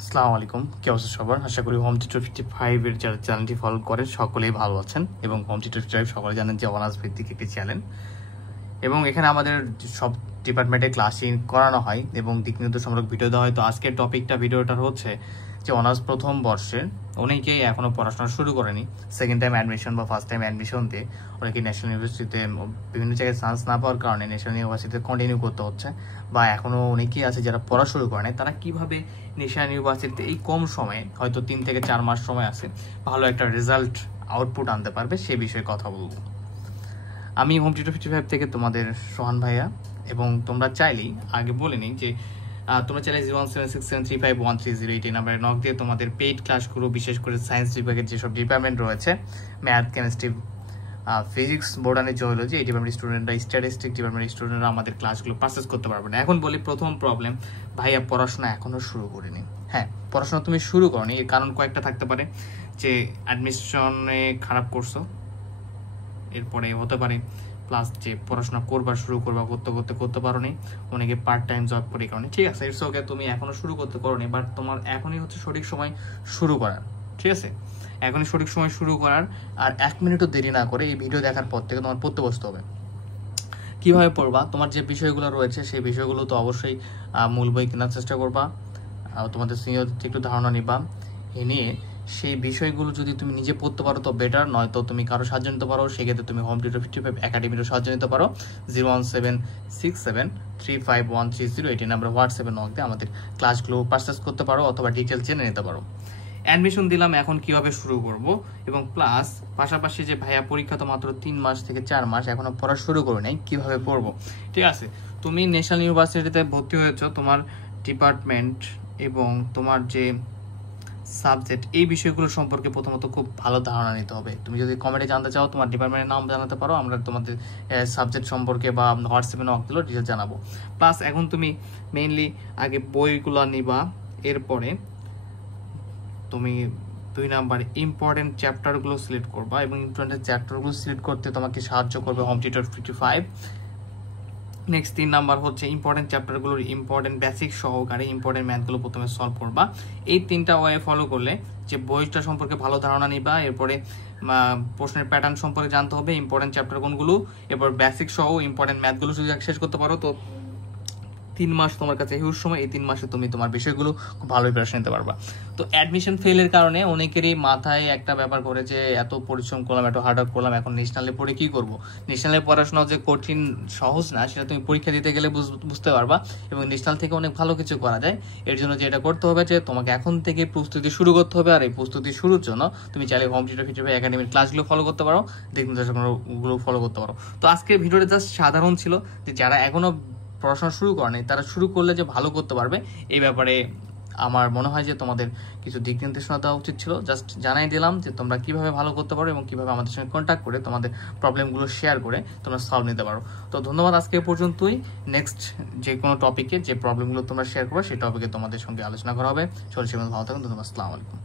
আসসালামু আলাইকুম, কি অবস্থা সবার? আশা করি হোম টিউটর 55 এর যারা চ্যানেলটি ফলো করে সকলেই ভালো আছেন এবং হোম টিউটর 55 সকলে জানেন যে অনার্স ভিত্তিক একটি চ্যানেল এবং এখানে আমাদের সব ডিপার্টমেন্টে ক্লাসিং করানো হয় এবং দিক নির্দেশমূলক ভিডিও দেওয়া হয়। তো আজকের ভিডিওটা হচ্ছে যে অনার্স প্রথম বর্ষের অনেকেই এখনো পড়াশোনা শুরু করেনি, সেকেন্ড টাইম অ্যাডমিশন বা ফার্স্ট টাইম অ্যাডমিশন দিয়ে অনেকে ন্যাশনাল ইউনিভার্সিটিতে বিভিন্ন জায়গায় চান্স না পাওয়ার কারণে ন্যাশনাল ইউনিভার্সিটিতে কন্টিনিউ করতে হচ্ছে, বা এখনো অনেকেই আছে যারা পড়া শুরু করে নাই, তারা কিভাবে ন্যাশনাল ইউনিভার্সিটিতে এই কম সময়ে, হয়তো 3 থেকে 4 মাস সময় আছে, ভালো একটা রেজাল্ট আউটপুট আনতে পারবে সে বিষয়ে কথা বলবো। আমি হোম টিউটর 55 থেকে তোমাদের সোহান ভাইয়া, এবং তোমরা চাইলেই আগে বলে নিই যে তোমরা চাইলে 01767351308 এই নাম্বারে নক দিয়ে তোমাদের পেইড ক্লাসগুলো, বিশেষ করে সায়েন্স বিভাগের যেসব ডিপার্টমেন্ট রয়েছে, math, chemistry, physics, botany, geology, এই ডিপার্টমেন্ট স্টুডেন্টরা, স্ট্যাটিস্টিক ডিপার্টমেন্ট স্টুডেন্টরা আমাদের ক্লাসগুলো পারচেস করতে পারবে না। এখন বলি প্রথম প্রবলেম, ভাইয়া পড়াশোনা এখনো শুরু করিনি। হ্যাঁ, পড়াশোনা তুমি শুরু করনি, এর কারণ কয়েকটা থাকতে পারে। যে অ্যাডমিশনে খারাপ করছো, এরপরে হতে পারে, প্লাস যে পড়াশোনা শুরু করতে পারো নি, অনেকে পার্ট টাইম জব করে কারণে। ঠিক আছে, ইটস ওকে, তুমি এখনো শুরু করতে পারো নি, বাট তোমার এখনই হচ্ছে সঠিক সময় শুরু করার। ঠিক আছে, এখনই সঠিক সময় শুরু করার, আর 1 মিনিটও দেরি না করে এই ভিডিও দেখার পর থেকে তোমার পড়তে বসতে হবে। কিভাবে পড়বা? তোমার যে বিষয়গুলো রয়েছে সেই বিষয়গুলো তো অবশ্যই মূল বই কেনার চেষ্টা করবা, তোমাদের সিনিয়রদের একটু ধারণা নিবা, এ নিয়ে সেই বিষয়গুলো যদি তুমি নিজে পড়তে পারো তো বেটার, নয়তো তুমি কারো সাহায্য নিতে পারো। সেক্ষেত্রে তুমি হোম টিউটর 55 একাডেমিরও সাহায্য নিতে পারো। 01767351308 এই নাম্বার হোয়াটসঅ্যাপে নক দিয়ে আমাদের ক্লাসগুলো পারচেস করতে পারো অথবা ডিটেল জেনে নিতে পারো। অ্যাডমিশন দিলাম, এখন কিভাবে শুরু করব, এবং প্লাস পাশাপাশি যে ভাইয়া পরীক্ষা তো মাত্র 3 মাস থেকে 4 মাস, এখনো পড়া শুরু করে নাই, কিভাবে পড়বো? ঠিক আছে, তুমি ন্যাশনাল ইউনিভার্সিটিতে ভর্তি হয়েছো, তোমার ডিপার্টমেন্ট এবং তোমার যে সাবজেক্ট, এই বিষয়গুলো সম্পর্কে প্রথমত খুব ভালো ধারণা নিতে হবে। তুমি যদি কমেন্টে জানতে চাও, তোমার ডিপার্টমেন্টের নাম জানাতে পারো, আমরা তোমাদের সাবজেক্ট সম্পর্কে বা হোয়াটসঅ্যাপে নক দিলেও ডিটেল জানাবো। প্লাস এখন তুমি মেইনলি আগে বইগুলো নিবা, এরপরে তুমি 2 নাম্বার ইম্পর্টেন্ট চ্যাপ্টারগুলো সিলেক্ট করবা, এবং ইম্পর্টেন্ট চ্যাপ্টারগুলো সিলেক্ট করতে তোমাকে সাহায্য করবে হোম টিউটর 55। নেক্সট 3 নাম্বার হচ্ছে ইম্পর্টেন্ট চ্যাপ্টারগুলোর ইম্পর্টেন্ট বেসিক সহকারে ইম্পর্টেন্ট ম্যাথগুলো প্রথমে সলভ করবা। এই 3টা ওয়ে ফলো করলে যে বইটা সম্পর্কে ভালো ধারণা নিবা, এরপরে প্রশ্নের প্যাটার্ন সম্পর্কে জানতে হবে, ইম্পর্টেন্ট চ্যাপ্টার কোনগুলো, এরপর বেসিক সহ ইম্পর্টেন্ট ম্যাথগুলো যদি শেষ করতে পারো তো 3 মাস তোমার কাছে হিউজ সময়। এই 3 মাসে তুমি তোমার বিষয়গুলো খুব ভালো প্রিপারেশন নিতে পারবা। তো অ্যাডমিশন ফেলের কারণে অনেকেরই মাথায় একটা ব্যাপার করে যে এত পরিশ্রম করলাম, এত হার্ড ওয়ার্ক করলাম, এখন ন্যাশনালে পড়ে কি করব? ন্যাশনালে পড়াশোনা যে কঠিন সহজ না, সেটা তুমি পরীক্ষা দিতে গেলে বুঝতে পারবা, এবং ন্যাশনাল থেকে অনেক ভালো কিছু করা যায়। এর জন্য যেটা করতে হবে যে তোমাকে এখন থেকে প্রস্তুতি শুরু করতে হবে, আর এই প্রস্তুতি শুরুর জন্য তুমি চাইলে হোম টিউটর 55 একাডেমির ক্লাসগুলো ফলো করতে পারো, দিক নির্দেশনাগুলো ফলো করতে পারো। তো আজকের ভিডিওটা জাস্ট সাধারণ ছিল যে যারা এখনো পড়াশোনা শুরু করেনি তারা শুরু করলে যে ভালো করতে পারবে, এই ব্যাপারে আমার মনে হয় যে তোমাদের কিছু দিক নির্দেশনা দেওয়া উচিত ছিল। জাস্ট জানাই দিলাম যে তোমরা কিভাবে ভালো করতে পারো এবং কিভাবে আমাদের সঙ্গে কন্ট্যাক্ট করে তোমাদের প্রবলেমগুলো শেয়ার করে তোমরা সলভ নিতে পারো। তো ধন্যবাদ, আজকে পর্যন্তই। নেক্সট যে কোনো টপিকে যে প্রবলেমগুলো তোমরা শেয়ার করো সেই টপিকে তোমাদের সঙ্গে আলোচনা করা হবে। চলছে, ভালো থাকুন, ধন্যবাদ, আসসালামু আলাইকুম।